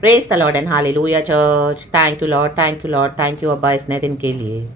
Praise the Lord and hallelujah church. Thank you Lord, thank you Lord, thank you अब्बा इस नए दिन के लिए।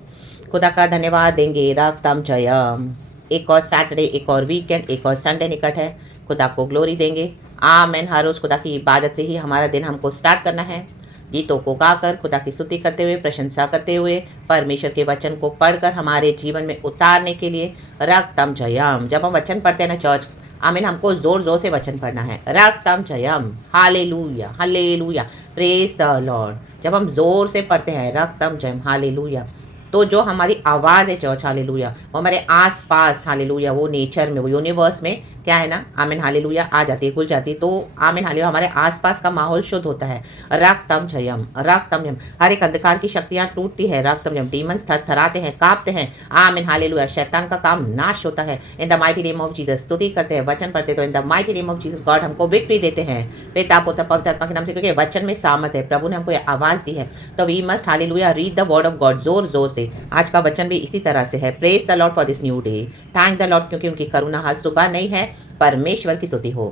खुदा का धन्यवाद देंगे। रक्तम जयम। एक और सैटरडे, एक और वीकेंड, एक और संडे निकट है। खुदा को ग्लोरी देंगे। आमेन। हर रोज़ खुदा की इबादत से ही हमारा दिन हमको स्टार्ट करना है। गीतों को गाकर, खुदा की स्तुति करते हुए, प्रशंसा करते हुए, परमेश्वर के वचन को पढ़कर हमारे जीवन में उतारने के लिए रक्तम जयम। जब हम वचन पढ़ते हैं ना चर्च, आमीन, हमको जोर जोर से वचन पढ़ना है। रक्तम जयम, hallelujah, hallelujah, praise the Lord. जब हम जोर से पढ़ते हैं रक्तम जयम, हालेलुया, तो जो हमारी आवाज़ है चर्च, हालेलुया, वो हमारे आसपास, हालेलुया, वो नेचर में, वो यूनिवर्स में क्या है ना, आमीन, हालेलुया, आ जाती है, खुल जाती है। तो आमीन, हालेलुया, हमारे आसपास का माहौल शुद्ध होता है। रक्तम जयम, रक्तम जयम। हर एक अंधकार की शक्तियाँ टूटती है। रक्तम जयम। डीमंस थरथराते हैं, कांपते हैं। आमीन, हालेलुया। शैतान का काम नाश होता है। In the mighty name of Jesus. स्तुति करते हैं, वचन पढ़ते, तो इन the mighty name of Jesus God हमको विक्ट्री देते हैं। पिता पुत्र पवित्र आत्मा के नाम से, क्योंकि वचन में सामर्थ है। प्रभु ने हमको ये आवाज़ दी है, तो we must, hallelujah, read the word of God जोर जोर से। आज का वचन भी इसी तरह से है। Praise the Lord for this new day. Thank the Lord, क्योंकि उनकी करुणा हर सुबह नहीं है। परमेश्वर की स्तुति हो।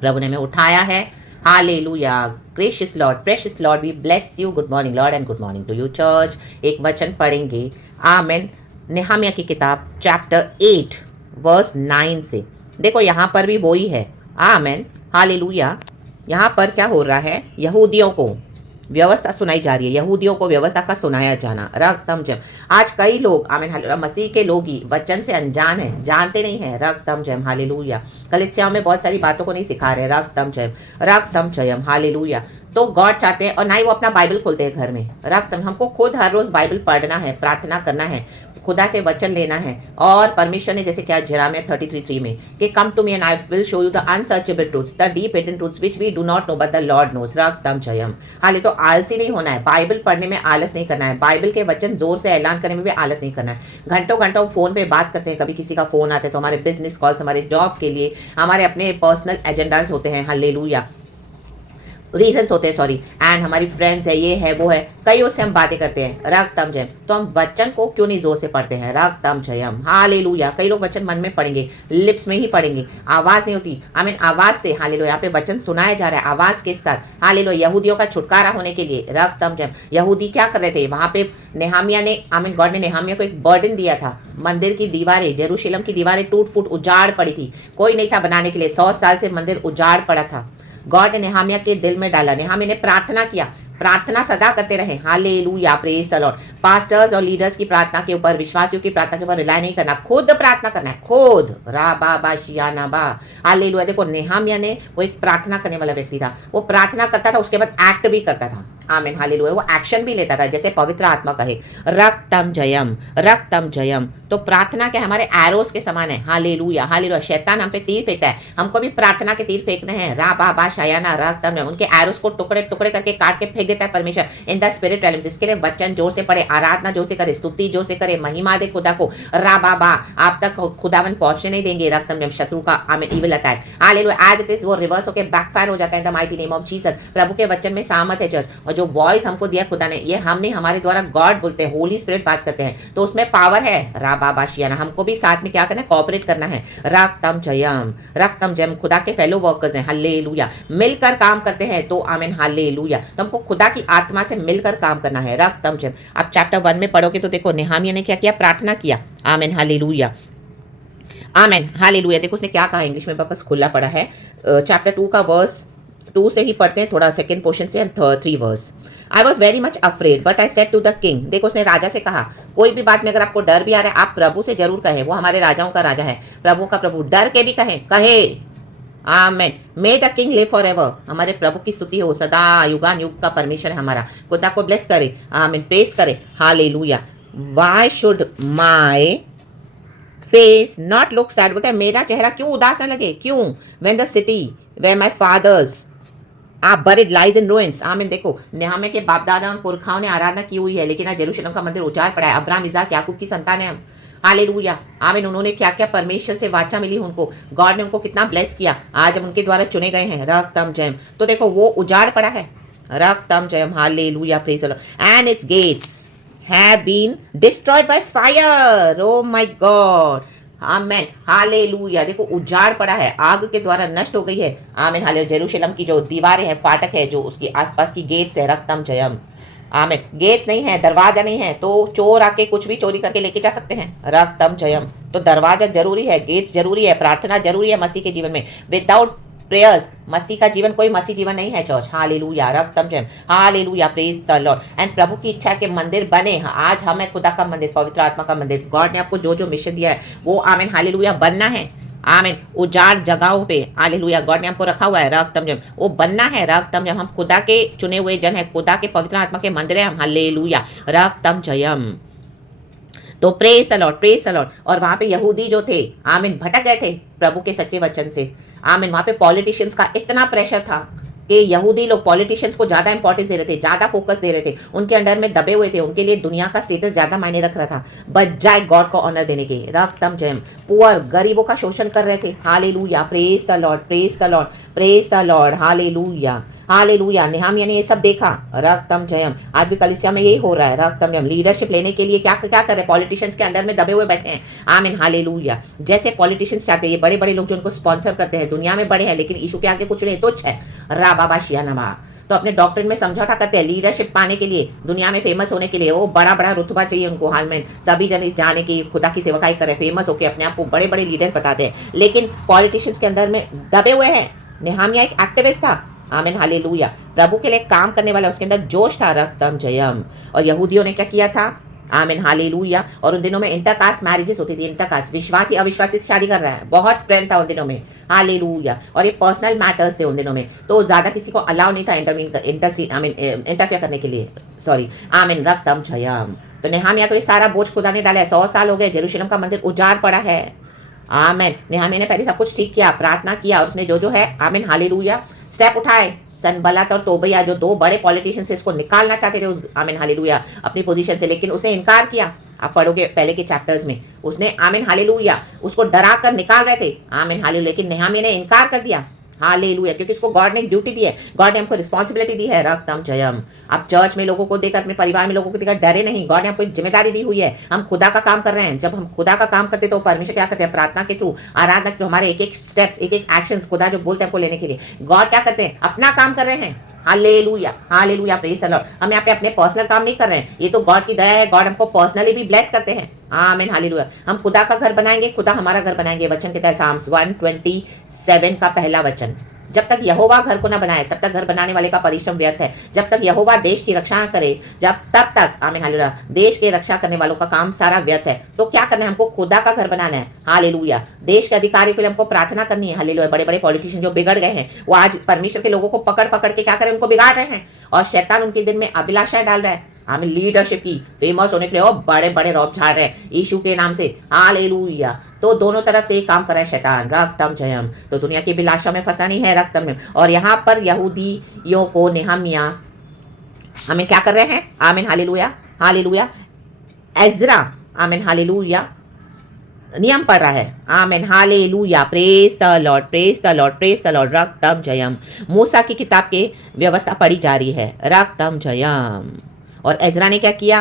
प्रभु ने हमें उठाया है। Hallelujah. Gracious Lord, precious Lord, we bless you. Good morning Lord and good morning to you church. एक वचन पढ़ेंगे, आमेन, नेहमिया की किताब चैप्टर 8 वर्स 9 से। देखो यहाँ पर भी वही है। Amen, hallelujah. यहाँ पर क्या हो रहा है, यहूदियों को व्यवस्था सुनाई जा रही है। यहूदियों को व्यवस्था का सुनाया जाना। रक्तम जयम। आज कई लोग, आमीन, हालेलुया, मसीह के लोग ही वचन से अनजान है, जानते नहीं है। रक्तम जयम, हालेलुया। कलीसियाओं में बहुत सारी बातों को नहीं सिखा रहे। रक्तम जयम, रक्तम जयम, हालेलुया। तो गॉड चाहते हैं, और ना ही वो अपना बाइबल खोलते हैं घर में। रक्तम, हमको खुद हर रोज बाइबल पढ़ना है, प्रार्थना करना है, खुदा से वचन लेना है। और परमेश्वर ने जैसे क्या जेरेमिया 33:3 में कि come to me and I will show you the unsearchable truths, the deep hidden truths which we do not know but the Lord knows. रक्तम जयम। हाले तो आलसी नहीं होना है। बाइबल पढ़ने में आलस नहीं करना है। बाइबल के वचन जोर से ऐलान करने में भी आलस नहीं करना है। घंटों घंटों फोन पे बात करते हैं, कभी किसी का फोन आता है तो हमारे बिजनेस कॉल्स, हमारे जॉब के लिए, हमारे अपने पर्सनल एजेंडाज होते हैं, हालेलुया, रीजंस होते हैं, सॉरी, एंड हमारी फ्रेंड्स है, ये है, वो है, कई उससे हम बातें करते हैं। रक्तम जयम। तो हम वचन को क्यों नहीं जोर से पढ़ते हैं। रक्तम जयम, हालेलुया। कई लोग वचन मन में पढ़ेंगे, लिप्स में ही पढ़ेंगे, आवाज नहीं होती। आमीन, आवाज से, हालेलुया, यहाँ पे वचन सुनाया जा रहा है आवाज के साथ। हालेलुया। यहूदियों का छुटकारा होने के लिए। रक्तम जयम। यहूदी क्या कर रहे थे वहां पे, नेहमिया ने, आमीन, गॉड ने नेहमिया को एक बर्डन दिया था। मंदिर की दीवारें, जेरूशलेम की दीवारें टूट फूट उजाड़ पड़ी थी, कोई नहीं था बनाने के लिए। 100 साल से मंदिर उजाड़ पड़ा था। गॉड ने नेहमिया के दिल में डाला। नेहमिया ने प्रार्थना किया, प्रार्थना सदा करते रहे। Hallelujah, praise the Lord. Pastors और लीडर्स की प्रार्थना के ऊपर, विश्वासियों की प्रार्थना के ऊपर रिलाय नहीं करना, खुद प्रार्थना करना है, खुद। रा बा बा शियाना बा। हालेलुया। देखो नेहमिया ने, वो एक प्रार्थना करने वाला व्यक्ति था। वो प्रार्थना करता था, उसके बाद एक्ट भी करता था। आमीन, हालेलुया। वो एक्शन भी लेता था, जैसे पवित्र आत्मा कहे। रक्तम जयम, रक्तम जयम। तो प्रार्थना के हमारे एरोस के समान है। Hallelujah, hallelujah. शैतान हम पे तीर फेंकता है, हमको भी प्रार्थना के तीर फेंकने हैं। रा बा बा शायाना, रक्तम जयम। उनके एरोस को टुकड़े टुकड़े करके काट के फेंक देता है परमेश्वर इन द स्पिरिट रेलम। जिसके लिए वचन जोर से पढ़े, आराधना जोर से करे, स्तुति जोर से करे, महिमा दे खुदा को। रा बा बा, आप तक खुदावन पहुंचने नहीं देंगे। रक्तम जयम, शत्रु का आमीन evil attack. Hallelujah. As it is वो रिवर्स होकर बैकफायर हो जाता है in the mighty name of Jesus. प्रभु के वचन में सामर्थ है चर्च। और जो वॉइस हमको दिया खुदा ने, ये हमने, हमारे द्वारा गॉड बोलते हैं, होली स्पिरिट बात करते हैं, तो उसमें पावर है। रा बा बा शियाना। हमको भी साथ में क्या करना है, कोऑपरेट करना है। रक्तम जयम, रक्तम जयम। खुदा के फेलो वर्कर्स हैं, हालेलुया, मिलकर काम करते हैं, तो आमीन, हालेलुया। तो हमको खुदा की आत्मा से मिलकर काम करना है। रक्तम जयम। आप चैप्टर 1 में पढ़ोगे तो देखो नेहमिया ने क्या किया, प्रार्थना किया। आमीन, हालेलुया, आमीन, हालेलुया। देखो उसने क्या कहा, इंग्लिश में बस खुला पड़ा है। चैप्टर 2 का वर्स 2 से ही पढ़ते हैं, थोड़ा सेकंड पोर्शन से, and 3 verse. I was very much afraid but I said to the king. देखो उसने राजा से कहा, कोई भी बात में अगर आपको डर भी आ रहा है, आप प्रभु से जरूर कहें, वो हमारे राजाओं का राजा है, प्रभु का प्रभु। डर के भी कहें, कहे। Amen. May the king live forever. हमारे प्रभु की स्तुति हो सदा, युगान युग का परमेश्वर है हमारा। खुदा को ब्लेस करे, आमीन, प्रेस करे। Hallelujah. Why should my face not look sad. बोलते हैं मेरा चेहरा क्यों उदास ना लगे, क्यों। When the city where my fathers are buried lies in ruins. Amen. देखो नेहमिया के बाप दादा और पुरखाओं ने आराधना की हुई है, लेकिन आज जेरूशलेम का मंदिर उजाड़ पड़ा है। अब्राहम, इज़ाक, याकूब की संतान है हम। हालेलुया, आमीन। उन्होंने क्या क्या परमेश्वर से वाचा मिली उनको, गॉड ने उनको कितना ब्लेस किया, आज हम उनके द्वारा चुने गए हैं। रक्तम जयम। तो देखो वो उजाड़ पड़ा है। रक्तम जयम, hallelujah, praise the Lord. And its gates have been destroyed by fire. Oh my God. Amen hallelujah. देखो उजाड़ पड़ा है, आग के द्वारा नष्ट हो गई है। Amen hallelujah. यरूशलेम की जो दीवारें हैं, फाटक है, जो उसके आसपास की गेट्स है, रक्तम जयम। आमेन। गेट्स नहीं है, दरवाजा नहीं है, तो चोर आके कुछ भी चोरी करके लेके जा सकते हैं। रक्तम जयम। तो दरवाजा जरूरी है, गेट्स जरूरी है, प्रार्थना जरूरी है मसीह के जीवन में। विदाउट प्रेयर्स मसीह का जीवन कोई मसीह जीवन नहीं है चर्च। हालेलुया। रक्तम जयम। Hallelujah. Praise the Lord. And प्रभु की इच्छा के मंदिर बने। आज हमें खुदा का मंदिर, पवित्र आत्मा का मंदिर, गॉड ने आपको जो जो मिशन दिया है वो आमीन हालेलुया बनना है। आमीन। उजाड़ जगहों पे हालेलुया गॉड ने हमको रखा हुआ है। रक्तम जयम। वो बनना है। रक्तम जयम। हम खुदा के चुने हुए जन है, खुदा के पवित्र आत्मा के मंदिर है हम। हालेलुया। रक्तम जयम। तो praise the Lord, praise the Lord. और वहां पे यहूदी जो थे आमीन भटक गए थे प्रभु के सच्चे वचन से। आमीन। वहां पे पॉलिटिशियंस का इतना प्रेशर था कि यहूदी लोग पॉलिटिशियंस को ज़्यादा इंपॉर्टेंस दे रहे थे, ज़्यादा फोकस दे रहे थे, उनके अंडर में दबे हुए थे, उनके लिए दुनिया का स्टेटस ज़्यादा मायने रख रहा था बजाय गॉड को ऑनर देने के। रक्तम जयम। पुअर गरीबों का शोषण कर रहे थे। Hallelujah. Praise the Lord, praise the Lord, praise the Lord. Hallelujah. Hallelujah. Nehemiah ने ये सब देखा। रक्तम जयम। आज भी कलीसिया में यही हो रहा है। रक्तम जयम। लीडरशिप लेने के लिए क्या क्या कर रहे हैं, पॉलिटिशियंस के अंडर में दबे हुए बैठे हैं। आमीन हालेलुया। जैसे पॉलिटिशियंस चाहते हैं, ये बड़े बड़े लोग जो उनको स्पॉन्सर करते हैं, दुनिया में बड़े हैं लेकिन यीशु के आगे कुछ नहीं, तुच्छ है। रा बाबा शिया नमा। तो अपने डॉक्ट्रिन में समझौता करते हैं लीडरशिप पाने के लिए, दुनिया में फेमस होने के लिए। वो बड़ा बड़ा रुतबा चाहिए उनको, हाल में सभी जन जाने की खुदा की सेवकाई करें, फेमस होकर अपने आप को बड़े बड़े लीडर्स बताते हैं, लेकिन पॉलिटिशियंस के अंदर में दबे हुए हैं। नेहमिया एक एक्टिविस्ट था। आमीन हालेलुया। प्रभु के लिए काम करने वाला, उसके अंदर जोश था। रक्तम जयम। और यहूदियों ने क्या किया था। आमीन हालेलुया। और उन दिनों में इंटरकास्ट मैरिजेस होती थी। इंटरकास्ट, विश्वासी अविश्वासी से शादी कर रहा है, बहुत ट्रेंड था उन दिनों में। हालेलुया। और ये पर्सनल मैटर्स थे उन दिनों में, तो ज़्यादा किसी को अलाउ नहीं था इंटरफियर करने के लिए, सॉरी। आमीन। रक्तम जयम। तो नेहमिया को ये सारा बोझ खुदा ने डाला है। 100 साल हो गए, यरूशलेम का मंदिर उजाड़ पड़ा है। आमीन। नेहमिया ने पहले सब कुछ ठीक किया, प्रार्थना किया, और उसने जो जो है आमीन हालेलुया स्टेप उठाए। सनबलात और तोबिया जो दो बड़े पॉलिटिशियंस थे, इसको निकालना चाहते थे उस आमीन हालेलुया अपनी पोजीशन से, लेकिन उसने इनकार किया। आप पढ़ोगे पहले के चैप्टर्स में, उसने आमीन हालेलुया उसको डरा कर निकाल रहे थे। आमीन हालेलुया। लेकिन नेहमिया ने इनकार कर दिया। हालेलुया। क्योंकि उसको गॉड ने एक ड्यूटी दी है, गॉड ने हमको रिस्पॉन्सिबिलिटी दी है। रक्तम जयम। आप चर्च में लोगों को देखकर, अपने परिवार में लोगों को देखकर डरे नहीं। गॉड ने हमको एक जिम्मेदारी दी हुई है, हम खुदा का काम कर रहे हैं। जब हम खुदा का काम करते तो परमेश्वर क्या करते हैं, प्रार्थना के थ्रू, आराधना के थ्रू, हमारे एक एक स्टेप्स, एक एक एक्शंस खुदा जो बोलते हैं हमको लेने के लिए, गॉड क्या करते हैं, अपना काम कर रहे हैं। Hallelujah. Hallelujah. Praise the Lord. हम यहाँ पे अपने पर्सनल काम नहीं कर रहे हैं, ये तो गॉड की दया है। गॉड हमको पर्सनली भी ब्लेस करते हैं। आमीन हालेलुया। हम खुदा का घर बनाएंगे, खुदा हमारा घर बनाएंगे। वचन कहता है साम्स 127 का पहला वचन, जब तक यहोवा घर को ना बनाए तब तक घर बनाने वाले का परिश्रम व्यर्थ है। जब तक यहोवा देश की रक्षा करे, जब तब तक आमीन हालेलुया देश की रक्षा करने वालों का काम सारा व्यर्थ है। तो क्या करना है, हमको खुदा का घर बनाना है। हालेलुया। देश के अधिकारियों के लिए हमको प्रार्थना करनी है। हालेलुया। बड़े बड़े पॉलिटिशियन जो बिगड़ गए हैं, वो आज परमेश्वर के लोगों को पकड़ पकड़ के क्या करें, उनको बिगाड़ रहे हैं, और शैतान उनके दिल में अभिलाषाएं डाल रहा है। हमें लीडरशिप की, फेमस होने के लिए, और बड़े बड़े रौब झाड़ रहे हैं यीशु के नाम से। हालेलुया। तो दोनों तरफ से एक काम कर रहा है शैतान। रक्तम जयम। तो दुनिया की अभिलाषा में फंसना नहीं है, रक्तम में। और यहाँ पर यहूदियों को नेहमिया हमें क्या कर रहे हैं, आमीन हालेलुया हालेलुया, एजरा आमीन हालेलुया नियम पढ़ रहा है। आमीन hallelujah. Praise the Lord, praise the Lord, praise the Lord. रक्तम जयम। मूसा की किताब की व्यवस्था पढ़ी जा रही है। रक्तम जयम। और एजरा ने क्या किया,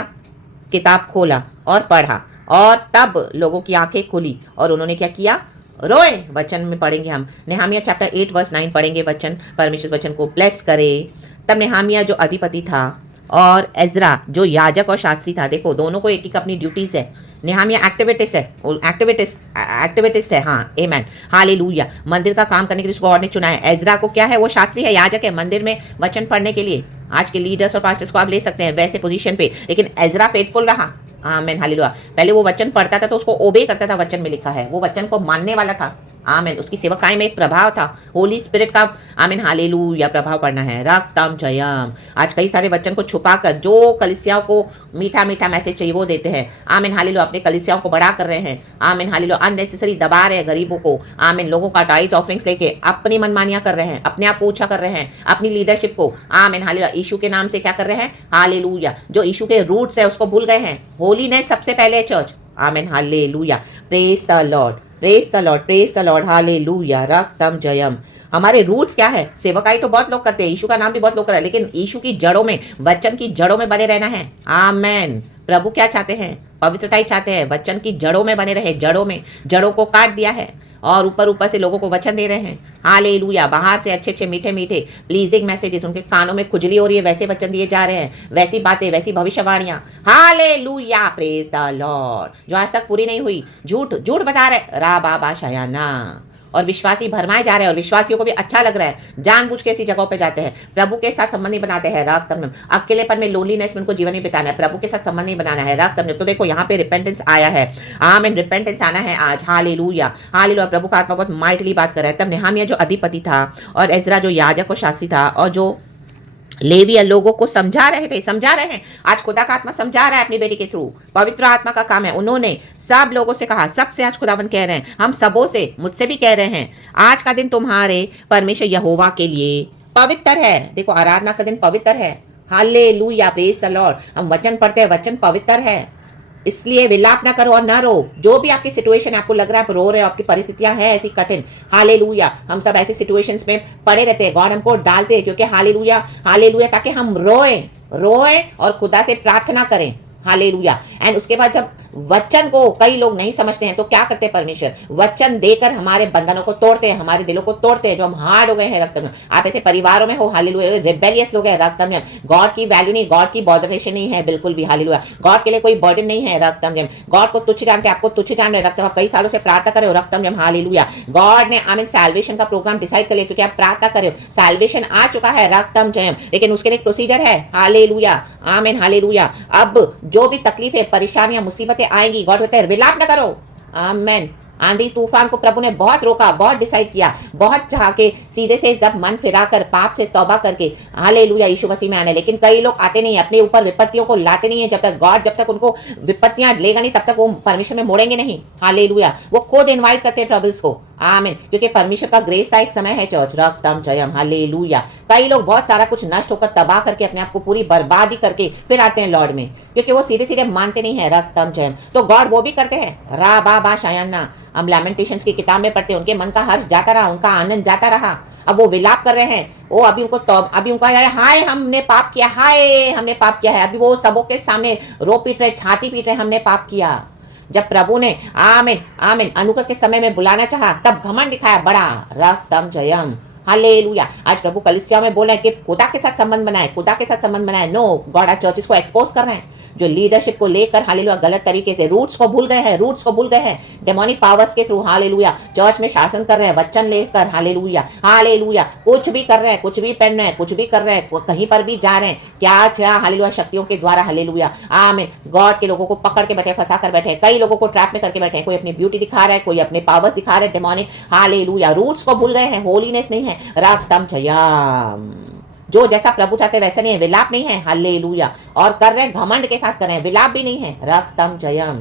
किताब खोला और पढ़ा, और तब लोगों की आंखें खुली और उन्होंने क्या किया, रोए। वचन में पढ़ेंगे हम, नेहमिया चैप्टर 8 वर्स 9 पढ़ेंगे वचन। परमेश्वर वचन को ब्लेस करे। तब नेहमिया जो अधिपति था और एजरा जो याजक और शास्त्री था, देखो दोनों को एक एक अपनी ड्यूटीज है। नेहमिया एक्टिविटिस्ट है, एक्टिविटिस्ट है। हाँ आमीन हालेलुया। मंदिर का काम करने के लिए उसको गॉड ने चुना है। एजरा को क्या है, वो शास्त्री है, याजक है, मंदिर में वचन पढ़ने के लिए। आज के लीडर्स और पास्टर्स को आप ले सकते हैं वैसे पोजीशन पे, लेकिन एजरा फेथफुल रहा। आमीन हालेलुया। पहले वो वचन पढ़ता था तो उसको ओबे करता था, वचन में लिखा है, वो वचन को मानने वाला था। आमीन। उसकी सेवकाई में एक प्रभाव था, होली स्पिरिट का आमीन हालेलुया प्रभाव पड़ना है। रक्तम जयम। आज कई सारे वचन को छुपाकर जो कलीसियाओं को मीठा मीठा मैसेज चाहिए वो देते हैं। आमीन हालेलुया। अपने कलीसियाओं को बड़ा कर रहे हैं। आमीन हालेलुया। अननेसेसरी दबा रहे हैं गरीबों को। आमीन। लोगों का टाइज ऑफरिंग्स लेके अपनी मनमानियां कर रहे हैं, अपने आप को ऊंचा कर रहे हैं, अपनी लीडरशिप को। आमीन हालेलुया। यीशु के नाम से क्या कर रहे हैं, हालेलुया। जो यीशु के रूट्स है उसको भूल गए हैं। होलीनेस सबसे पहले चर्च। आमीन hallelujah. Praise the Lord, praise the Lord, praise the Lord. Hallelujah. रक्तम जयम। हमारे रूट्स क्या है, सेवकाई तो बहुत लोग करते हैं, यीशु का नाम भी बहुत लोग कर रहे हैं, लेकिन यीशु की जड़ों में, वचन की जड़ों में बने रहना है। आमेन। प्रभु क्या चाहते हैं, पवित्रता ही चाहते हैं, वचन की जड़ों में बने रहे, जड़ों में, जड़ों को काट दिया है और ऊपर ऊपर से लोगों को वचन दे रहे हैं। हालेलुया, बाहर से अच्छे अच्छे मीठे मीठे प्लीजिंग मैसेजेस, उनके कानों में खुजली हो रही है, वैसे वचन दिए जा रहे हैं, वैसी बातें, वैसी भविष्यवाणियां। हालेलुया, प्रेज द लॉर्ड, जो आज तक पूरी नहीं हुई। झूठ झूठ बता रहे, रा बाबा शयाना, और विश्वासी भरमाए जा रहे हैं और विश्वासियों को भी अच्छा लग रहा है, जानबूझ के ऐसी जगहों पे जाते हैं, प्रभु के साथ संबंध नहीं बनाते हैं। रक्त अकेलेपन में, लोनलीनेस में उनको जीवन नहीं बिताना है, प्रभु के साथ संबंध नहीं बनाना है। रक्त तो देखो यहाँ पे रिपेंटेंस आया है, आमीन, रिपेंटेंस आना है आज। हालेलुया, हालेलुया, प्रभु का आत्मा बहुत माइटली बात कर रहा है। तब नेहमिया जो अधिपति था और एजरा जो याजक और शास्त्री था और जो लेविया लोगों को समझा रहे थे, समझा रहे हैं, आज खुदा का आत्मा समझा रहा है अपनी बेटी के थ्रू, पवित्र आत्मा का काम है। उन्होंने सब लोगों से कहा, सबसे आज खुदावन कह रहे हैं, हम सबों से, मुझसे भी कह रहे हैं, आज का दिन तुम्हारे परमेश्वर यहोवा के लिए पवित्र है। देखो, आराधना का दिन पवित्र है। Hallelujah, praise the Lord. हम वचन पढ़ते हैं, वचन पवित्र है, इसलिए विलाप ना करो और ना रो। जो भी आपकी सिचुएशन, आपको लग रहा है आप रो रहे हो, आपकी परिस्थितियां हैं ऐसी कठिन, हालेलुया, हम सब ऐसी सिचुएशंस में पड़े रहते हैं, गॉड हमको डालते हैं, क्योंकि हालेलुया, हालेलुया, ताकि हम रोए और खुदा से प्रार्थना करें। हालेलुया। एंड उसके बाद जब वचन को कई लोग नहीं समझते हैं तो क्या करते हैं, परमेश्वर वचन देकर हमारे बंधनों को तोड़ते हैं, हमारे दिलों को तोड़ते हैं, जो हम हार्ड हो गए हैं रक्त में। आप ऐसे परिवारों में हो, हालेलुया, रिबेलियस लोग हैं रक्त में, गॉड की वैल्यू नहीं, गॉड की बॉर्डरेशन नहीं है बिल्कुल भी, हालेलुया, गॉड के लिए कोई बर्डन नहीं है रक्त में, गॉड को तुच्छ जानते हैं, आपको तुच्छ जान रहे रक्त में, आप कई सालों से प्रार्थना कर रहे हो रक्त में, हालेलुया, गॉड ने आमीन सैल्वेशन का प्रोग्राम डिसाइड कर लिया, क्योंकि आप प्रार्थना कर रहे हो, सैल्वेशन आ चुका है रक्तम जयम, लेकिन उसके लिए एक प्रोसीजर है, हालेलुया, आमीन, हालेलुया। अब जो भी तकलीफें, परेशानियां, मुसीबतें आएंगी, गॉड कहते हैं विलाप ना करो, आमीन। आंधी तूफान को प्रभु ने बहुत रोका, बहुत डिसाइड किया, बहुत चाह के सीधे से जब मन फिराकर पाप से तौबा करके हालेलुया यीशु मसीह में आने, लेकिन कई लोग आते नहीं, अपने ऊपर विपत्तियों को लाते नहीं है, जब तक गॉड, जब तक उनको विपत्तियां लेगा नहीं तब तक वो परमेश्वर में मोड़ेंगे नहीं, हालेलुया, वो खुद इनवाइट करते हैं ट्रबल्स को, आमीन, क्योंकि परमेश्वर का ग्रेस का एक समय है चर्च, रक्तम जयम, हालेलुया। कई लोग बहुत सारा कुछ नष्ट होकर तबाह करके अपने आप को पूरी बर्बादी करके फिर आते हैं लॉर्ड में, क्योंकि वो सीधे सीधे मानते नहीं है रक्तम जयम, तो गॉड वो भी करते हैं। रा बा बा शायन्ना, हम लैमेंटेशंस की किताब में पढ़ते हैं, उनके मन का हर्ष जाता रहा, उनका आनंद जाता रहा, अब वो विलाप कर रहे हैं, वो अभी उनको हाय हमने पाप किया, हाय हमने पाप किया है, अभी वो सबों के सामने रो पीट रहे, छाती पीट रहे, हमने पाप किया। जब प्रभु ने आमीन आमीन अनुग्रह के समय में बुलाना चाहा, तब घमंड दिखाया बड़ा, रक्तम जयम, हालेलुया। आज प्रभु कलीसिया में बोल रहे हैं कि खुदा के साथ संबंध बनाए, खुदा के साथ संबंध बनाए। नो, गॉड आज चर्चेस को एक्सपोज कर रहे हैं, जो लीडरशिप को लेकर हालेलुया गलत तरीके से रूट्स को भूल गए हैं, रूट्स को भूल गए हैं, डेमोनिक पावर्स के थ्रू हालेलुया चर्च में शासन कर रहे हैं, वचन लेकर हालेलुया, हालेलुया, कुछ भी कर रहे हैं, कुछ भी पहन रहे हैं, कुछ भी कर रहे हैं, कहीं पर भी जा रहे हैं, क्या हालेलुया शक्तियों के द्वारा, हालेलुया, आमीन, गॉड के लोगों को पकड़ के बैठे, फंसा कर बैठे, कई लोगों को ट्रैप में करके बैठे, कोई अपनी ब्यूटी दिखा रहा है, कोई अपने पावर्स दिखा रहे हैं, डेमोनिक, हालेलुया, रूट्स को भूल गए हैं, होलीनेस नहीं है, रक्तम जयम, जो जैसा प्रभु चाहते वैसा नहीं है, विलाप नहीं है, हालेलुया, और कर रहे हैं घमंड के साथ कर रहे हैं, विलाप भी नहीं है, रक्तम जयम,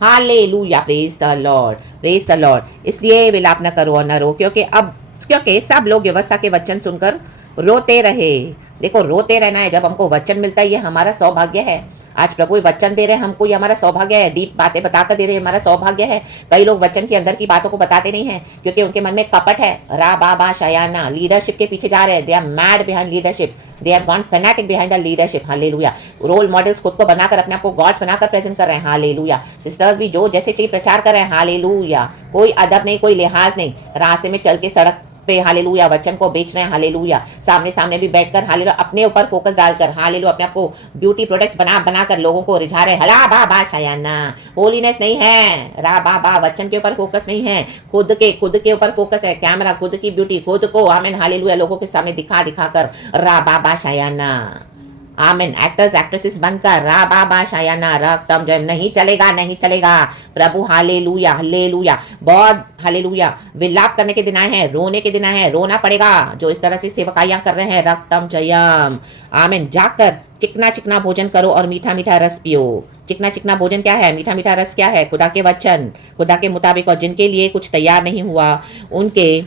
hallelujah, praise the Lord, praise the Lord. इसलिए विलाप न करो और न रो, क्योंकि सब लोग व्यवस्था के वचन सुनकर रोते रहे। देखो, रोते रहना है, जब हमको वचन मिलता है ये हमारा सौभाग्य है। आज प्रभु वचन दे रहे हैं हमको, ये हमारा सौभाग्य है, डीप बातें बताकर दे रहे हैं, हमारा सौभाग्य है। कई लोग वचन के अंदर की बातों को बताते नहीं हैं, क्योंकि उनके मन में कपट है, रा बा बा शयाना, लीडरशिप के पीछे जा रहे हैं, they are mad behind leadership, they are gone fanatic behind the leadership, hallelujah. Role models खुद को बनाकर अपने आप को गॉड्स बनाकर प्रेजेंट कर रहे हैं, हालेलुया। सिस्टर्स भी जो जैसे चाहिए प्रचार कर रहे हैं, हालेलुया, कोई अदब नहीं, कोई लिहाज नहीं, रास्ते में चल के सड़क पे हालेलुया वचन को बेच रहे हैं, हालेलुया, सामने सामने भी बैठकर हालेलुया अपने ऊपर फोकस डालकर, हालेलुया, अपने आप को ब्यूटी प्रोडक्ट्स बनाकर लोगों को रिझा रहे हैं, हला बा बा शयाना, होलीनेस नहीं है, रा बा बा, वचन के ऊपर फोकस नहीं है, खुद के ऊपर फोकस है, कैमरा, खुद की ब्यूटी, खुद को आमीन हालेलुया लोगों के सामने दिखा कर, रा बा बा शयाना, आमीन, एक्टर्स एक्ट्रेसेस बनकर रा बा बा शायाना, रक्तम जयम, नहीं चलेगा, नहीं चलेगा प्रभु, हालेलुया, हालेलुया, बहुत हालेलुया, विलाप करने के दिन आए हैं, रोने के दिन आए हैं, रोना पड़ेगा जो इस तरह से सेवकाइयां कर रहे हैं, रक्तम जयम, आमीन। जाकर चिकना चिकना भोजन करो और मीठा मीठा रस पियो। चिकना चिकना भोजन क्या है, मीठा मीठा रस क्या है, खुदा के वचन, खुदा के मुताबिक, और जिनके लिए कुछ तैयार नहीं हुआ उनके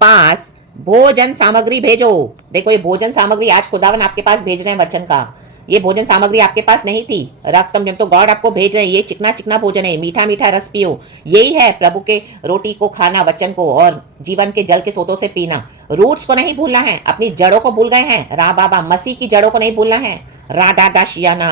पास भोजन सामग्री भेजो। देखो, ये भोजन सामग्री आज खुदावन आपके पास भेज रहे हैं वचन का, ये भोजन सामग्री आपके पास नहीं थी, रक्तम जब तो गॉड आपको भेज रहे हैं, ये चिकना चिकना भोजन है, मीठा मीठा रस पियो। यही है प्रभु के रोटी को खाना, वचन को, और जीवन के जल के सोतों से पीना। रूट्स को नहीं भूलना है, अपनी जड़ों को भूल गए हैं, रा बाबा, मसीह की जड़ों को नहीं भूलना है, रा दादा शियाना।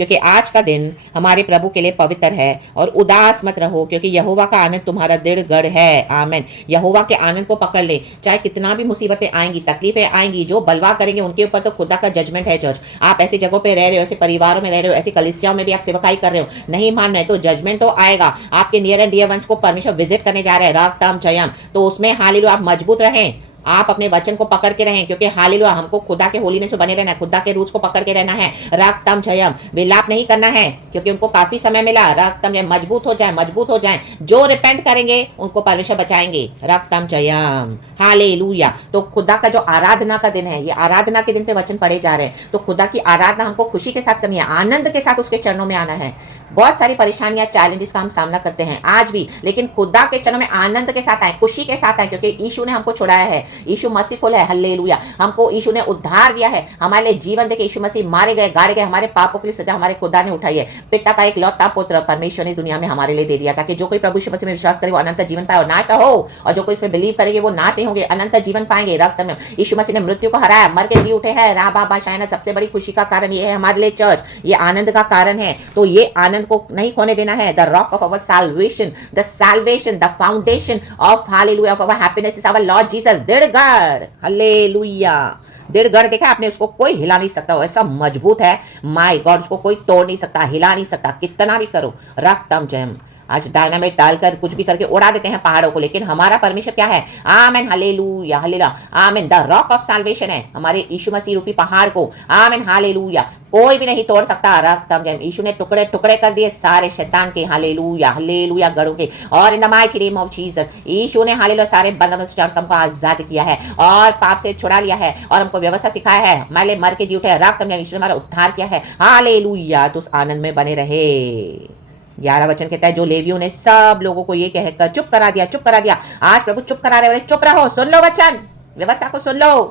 क्योंकि आज का दिन हमारे प्रभु के लिए पवित्र है। और उदास मत रहो, क्योंकि यहोवा का आनंद तुम्हारा दृढ़ गढ़ है। आमीन। यहोवा के आनंद को पकड़ ले, चाहे कितना भी मुसीबतें आएंगी, तकलीफें आएंगी, जो बलवा करेंगे उनके ऊपर तो खुदा का जजमेंट है चर्च। आप ऐसी जगहों पे रह रहे हो, ऐसे परिवारों में रह रहे हो, ऐसी कलीसियाओं में भी आप सेवकाई कर रहे हो, नहीं मान रहे तो जजमेंट तो आएगा। आपके नियर एंड डियर वंस को परमेश्वर विजिट करने जा रहे हैं, रागताम जयम। तो उसमें हालेलुया आप मजबूत रहें, आप अपने वचन को पकड़ के रहें, क्योंकि हालेलुया हमको खुदा के होलीनेस में बने रहना है, खुदा के रूल्स को पकड़ के रहना है। रागतम जयम, विलाप नहीं करना है, क्योंकि उनको काफी समय मिला। रागतम जयम, मजबूत हो जाए, मजबूत हो जाए। जो रिपेंट करेंगे उनको परमेश्वर बचाएंगे। रागतम जयम, हालेलुया। तो खुदा का जो आराधना का दिन है, ये आराधना के दिन पे वचन पढ़े जा रहे हैं। तो खुदा की आराधना हमको खुशी के साथ करनी है, आनंद के साथ उसके चरणों में आना है। बहुत सारी परेशानियां, चैलेंजेस का हम सामना करते हैं आज भी, लेकिन खुदा के चरणों में आनंद के साथ आए, खुशी के साथ आए, क्योंकि यीशु ने हमको छुड़ाया है। यीशु मसीफुल है, हल्लेलुया। हमको यीशु ने उद्धार दिया है, हमारे लिए जीवन देके यीशु मसीह मारे गए, गाड़े गए, हमारे पापों के लिए सजा हमारे खुदा ने उठाई है। पिता का एक लौता पुत्र परमेश्वर ने इस दुनिया में हमारे लिए दे दिया, ताकि जो कोई प्रभु यीशु मसीह में विश्वास करे वो अनंत जीवन पाए और नाश ना हो, और जो कोई इसमें बिलीव करेंगे वो नाश नहीं होंगे, अनंत जीवन पाएंगे। रक्त में यीशु मसीह ने मृत्यु को हराया, मर के जी उठे हैं। रा बाबा शायना, सबसे बड़ी खुशी का कारण ये है हमारे लिए चर्च, ये आनंद का कारण है। तो ये आनंद को नहीं खोने देना है। The rock of our salvation, the salvation, the foundation of hallelujah of our happiness is our Lord Jesus. दृढ़ गढ़, हालेलुया। दृढ़ गढ़ देखा आपने, उसको कोई हिला नहीं सकता, वो ऐसा मजबूत है, माय गॉड, उसको कोई तोड़ नहीं सकता, हिला नहीं सकता, कितना भी करो। रक्तम जयम। आज डायनामाइट डालकर कुछ भी करके उड़ा देते हैं पहाड़ों को, लेकिन हमारा परमेश्वर क्या है? Amen, hallelujah, hallelujah, amen. The rock of salvation है हमारे यीशु मसीह रूपी पहाड़ को, आमेन, हालेलुया। कोई भी नहीं तोड़ सकता। रक्तम जयम। यीशु ने टुकड़े टुकड़े कर दिए सारे शैतान के, हालेलुया, हालेलुया, गढ़ों के। और in the mighty name of Jesus, यीशु ने हालेलुया सारे बंधनों से हमको आजाद किया है और पाप से छुड़ा लिया है और हमको व्यवस्था सिखाया है, हमारे मर के जी उठे। रक्तम जयम, यीशु ने हमारा उद्धार किया है, हालेलुया। तो उस आनंद में बने रहे। 11 वचन कहता है, जो लेवियों ने सब लोगों को ये कहकर चुप करा दिया, चुप करा दिया। आज प्रभु चुप करा रहे, चुप रहो, सुन लो वचन, व्यवस्था को सुन लो,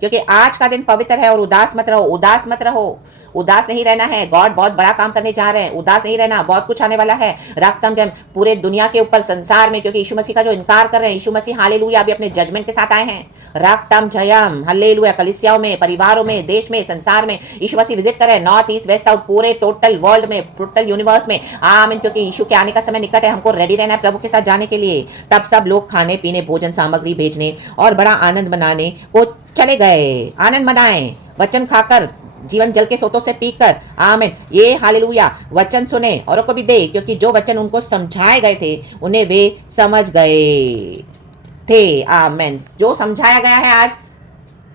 क्योंकि आज का दिन पवित्र है। और उदास मत रहो, उदास मत रहो, उदास नहीं रहना है। गॉड बहुत बड़ा काम करने जा रहे हैं, उदास नहीं रहना, बहुत कुछ आने वाला है। रक्तम जयम, पूरे दुनिया के ऊपर, संसार में, क्योंकि यीशु मसीह का जो इनकार कर रहे हैं, यीशु मसीह हालेलुया अभी अपने जजमेंट के साथ आए हैं। रक्तम जयम, हालेलुया। कलीसियाओं में, परिवारों में, देश में, संसार में यीशु मसीह विजिट कर रहे हैं, नॉर्थ ईस्ट वेस्ट साउथ, पूरे टोटल वर्ल्ड में, टोटल यूनिवर्स में। आमीन। क्योंकि यीशु के आने का समय निकट है, हमको रेडी रहना है प्रभु के साथ जाने के लिए। तब सब लोग खाने पीने, भोजन सामग्री भेजने और बड़ा आनंद मनाने को चले गए। आनंद मनाएं, वचन खाकर, जीवन जल के सोतों से पीकर। आमीन। ये हालेलुया वचन सुने औरों को भी दे, क्योंकि जो वचन उनको समझाए गए थे उन्हें वे समझ गए थे। आमीन। जो समझाया गया है, आज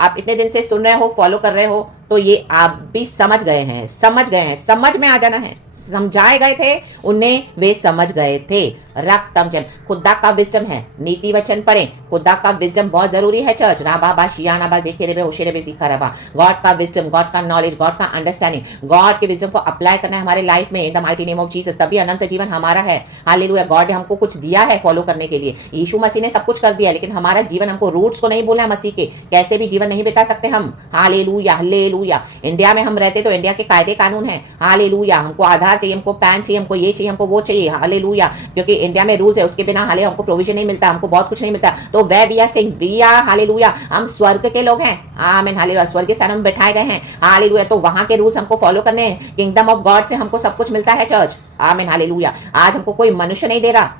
आप इतने दिन से सुन रहे हो, फॉलो कर रहे हो, तो ये आप भी समझ गए हैं, समझ गए हैं, समझ में आ जाना है। समझाए गए थे उन्हें, वे समझ गए थे। रक्तम जयम, खुदा का विजडम है, नीति वचन पढ़ें। खुदा का विजडम बहुत जरूरी है चर्च। राबा शियाना बा जेकेरेबे होशेरेबे सिखारबा। गॉड का विजडम, गॉड का नॉलेज, गॉड का अंडरस्टैंडिंग, गॉड के विजडम को अप्लाई करना है हमारे लाइफ में, इन the mighty name of Jesus. तभी अनंत जीवन हमारा है। हालेलुया। गॉड ने हमको कुछ दिया है फॉलो करने के लिए, यीशु मसीह ने सब कुछ कर दिया, लेकिन हमारा जीवन, हमको रूट्स को नहीं बोलना है मसीह के, कैसे भी जीवन नहीं बिता सकते हम। Hallelujah, hallelujah. इंडिया में हम रहते तो इंडिया के कायदे कानून है। हालेलुया। हमको आधार चाहिए, हमको पैन चाहिए, हमको ये चाहिए, हमको वो चाहिए। हालेलुया। क्योंकि इंडिया में रूल्स है, उसके बिना हाले हमको प्रोविजन नहीं मिलता, हमको बहुत कुछ नहीं मिलता। तो वे we are staying, we are, hallelujah, हम स्वर्ग के लोग हैं। आमीन, हालेलुया। स्वर्ग के स्थान में बैठाए गए हैं। हालेलुया। तो वहां के रूल्स हमको फॉलो करने हैं। किंगडम ऑफ गॉड से हमको सब कुछ मिलता है चर्च। आमीन, हालेलुया। आज हमको कोई मनुष्य नहीं दे रहा।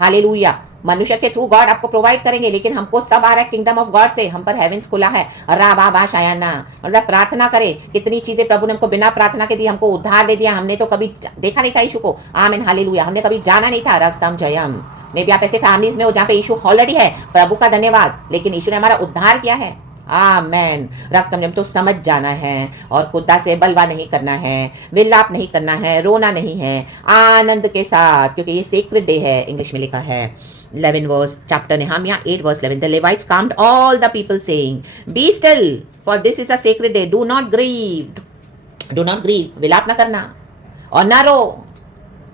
हालेलुया। मनुष्य के थ्रू गॉड आपको प्रोवाइड करेंगे, लेकिन हमको सब आ रहा है किंगडम ऑफ गॉड से। हम पर हेवेंस खुला है। राबा शायाना, मतलब प्रार्थना करें। कितनी चीजें प्रभु ने हमको बिना प्रार्थना के दी, हमको उद्धार दे दिया। हमने तो कभी देखा नहीं था यीशु को। आमीन, हालेलुया। हमने कभी जाना नहीं था। रक्तम जयम। मे भी आप ऐसे फैमिलीज में हो जहाँ पे यीशु ऑलरेडी है, प्रभु का धन्यवाद, लेकिन यीशु ने हमारा उद्धार किया है। आमेन। रक्तम जयम। तो समझ जाना है और खुदा से बलवा नहीं करना है, विलाप नहीं करना है, रोना नहीं है, आनंद के साथ, क्योंकि ये सेक्रेड डे है। इंग्लिश में लिखा है 11 verse chapter Nehemiah 8 verse 11. The Levites calmed all the people saying, "Be still, for this is a sacred day. Do not grieve. Do not grieve." विलाप ना करना और ना रो।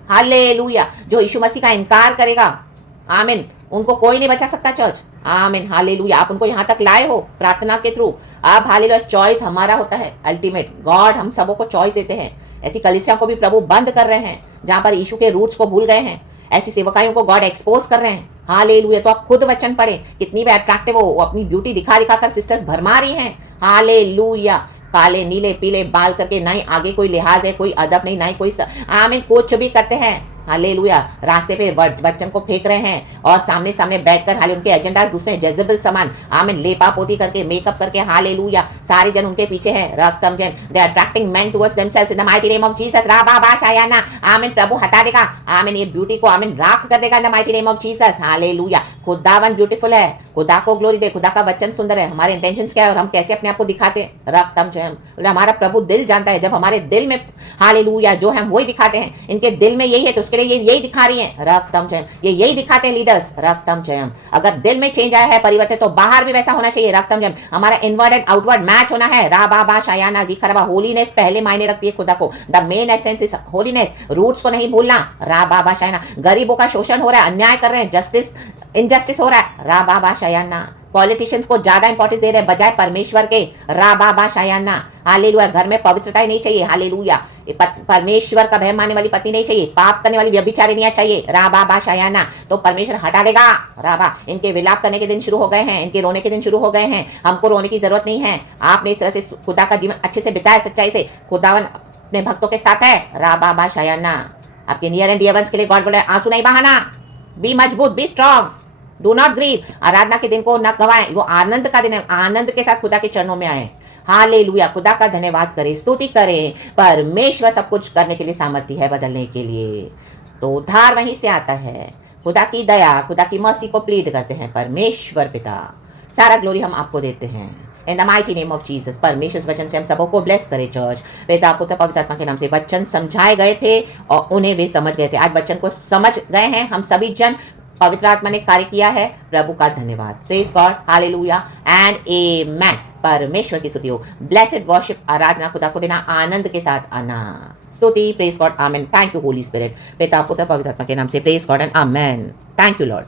हालेलुया। जो यीशु मसीह का इनकार करेगा, आमीन, उनको कोई नहीं बचा सकता चर्च। आमीन, हालेलुया। आप उनको यहाँ तक लाए हो प्रार्थना के थ्रू। आप हालेलुया, चॉइस हमारा होता है अल्टीमेट। गॉड हम सबों को चॉइस देते हैं। ऐसी कलीसिया को भी प्रभु बंद कर रहे हैं जहाँ पर यीशु के रूट्स को भूल गए हैं। ऐसी सेवकाइयों को गॉड एक्सपोज कर रहे हैं। हालेलुया। तो आप खुद वचन पढ़ें। कितनी भी अट्रैक्टिव हो, वो अपनी ब्यूटी दिखा दिखा कर सिस्टर्स भरमा रही हैं। हालेलुया। काले नीले पीले बाल करके, ना ही आगे कोई लिहाज है, कोई अदब नहीं, ना ही कोई आमीन कुछ भी करते हैं। हालेलुया। रास्ते पे वचन को फेंक रहे हैं और सामने सामने बैठकर हाले उनके एजेंडास दूसरे जेजेबल समान आमीन लेपा पोती करके मेकअप करके हालेलुया सारे जन उनके पीछे हैं। रक्तम जन they are attracting men towards themselves in the mighty name of Jesus. राबा बा शायाना आमीन। प्रभु हटा देगा आमीन ये ब्यूटी को आमीन राख कर देगा इन the mighty name of Jesus. Hallelujah. खुदावन ब्यूटीफुल है, खुदा को ग्लोरी दे, खुदा का वचन सुंदर है। हमारे इंटेंशंस क्या है और हम कैसे अपने आप को दिखाते हैं। रक्तम जन हमारा प्रभु दिल जानता है। जब हमारे दिल में हालेलुया जो हम वही दिखाते हैं, इनके दिल में यही है तो उसके लिए ये यही दिखा रही हैं। रक्तम जयम ये यही दिखाते हैं लीडर्स। रक्तम जयम अगर दिल में चेंज आया है परिवर्तन तो बाहर भी वैसा होना चाहिए। रक्तम जयम हमारा इनवर्ड एंड आउटवर्ड मैच होना है। राबा शायाना जी खरबा। होलीनेस पहले मायने रखती है खुदा को। The main essence is holiness. Roots को नहीं भूलना। राबा शायाना गरीबों का शोषण हो रहा है, अन्याय कर रहे हैं, जस्टिस इनजस्टिस हो रहा है। राबा शायाना पॉलिटिशियंस को ज्यादा इंपॉर्टेंस दे रहे हैं बजाय परमेश्वर के। राबा शायाना हालेलुया। घर में पवित्रता ही नहीं चाहिए। हालेलुया। परमेश्वर का भय मानने वाली पत्नी नहीं चाहिए, पाप करने वाली व्यभिचारिणियां चाहिए। राबा शायाना तो परमेश्वर हटा देगा। राबा इनके विलाप करने के दिन शुरू हो गए हैं, इनके रोने के दिन शुरू हो गए हैं। हमको रोने की जरूरत नहीं है। आपने इस तरह से खुदा का जीवन अच्छे से बिताया, सच्चाई से। खुदावन अपने भक्तों के साथ है। राबा शायाना आपके नियर एंड डियर वंस के लिए गॉड बोले आंसू नहीं बहाना। बी मजबूत, be strong, do not grieve. आराधना के दिन को न गवाएं, वो आनंद का दिन है। आनंद के साथ खुदा के चरणों में आए। हालेलुया। खुदा का धन्यवाद करें, स्तुति करें। परमेश्वर सब कुछ करने के लिए सामर्थ्य है, बदलने के लिए। तो उद्धार वहीं से आता है। खुदा की दया, खुदा की मर्सी को प्लीड करते हैं परमेश्वर पिता। सारा ग्लोरी हम आपको देते हैं इन the mighty name of Jesus. परमेश्वर वचन से हम सबों को ब्लेस करे। चर्च पिता पुत्र पवित्र आत्मा के नाम से वचन समझाए गए थे और उन्हें वे समझ गए थे। आज वचन को समझ गए हैं हम सभी जन। पवित्र आत्मा ने कार्य किया है। प्रभु का धन्यवाद। Praise God. हालेलुया एंड आमेन। परमेश्वर की स्तुति हो। ब्लेसेड वर्शिप आराधना खुदा को देना, आनंद के साथ आना। स्तुति। Praise God. Amen. Thank you Holi spirit. पिता पुत्र पवित्र आत्मा के नाम से praise God and amen. Thank you Lord.